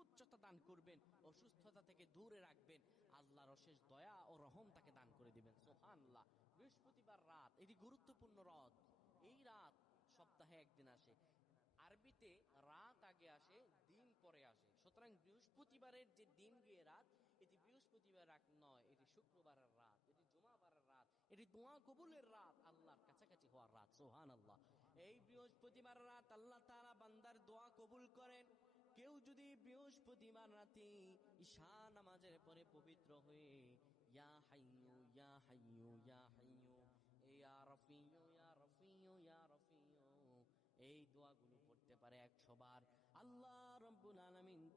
সুউচ্চতা দান করবেন, অসুস্থতা থেকে দূরে রাখবেন, আল্লাহর অশেষ দয়া ও রহম তাকে দান করে দিবেন। সুবহানাল্লাহ। বৃহস্পতিবার রাত এটি গুরুত্বপূর্ণ রাত। এই রাত সপ্তাহে একদিন আসে। আরবিতে রাত আগে আসে, দিন পরে আসে। সুতরাং বৃহস্পতিবারের যে দিন গিয়ে রাত, এটি বৃহস্পতিবার রাত নয়, এটি শুক্রবারের রাত, এটি জুমাবারের রাত, এটি দোয়া কবুলের রাত, আল্লাহর কাছাকাছি হওয়ার রাত। সুবহানাল্লাহ। এই বৃহস্পতিবার রাত আল্লাহ তাআলা বান্দার দোয়া কবুল করেন। কেউ যদি বৃহস্পতিবার রাতে ঈশা নামাজের পরে পবিত্র হয়ে ইয়া হাইয়ু ইয়া হাইয়ু ইয়া হাইয়ু ইয়া রাফিয়ু ইয়া রাফিয়ু ইয়া রাফিয়ু এই দোয়াগুলো পড়তে পারে 100 বার, আল্লাহ রাব্বুল আলামিন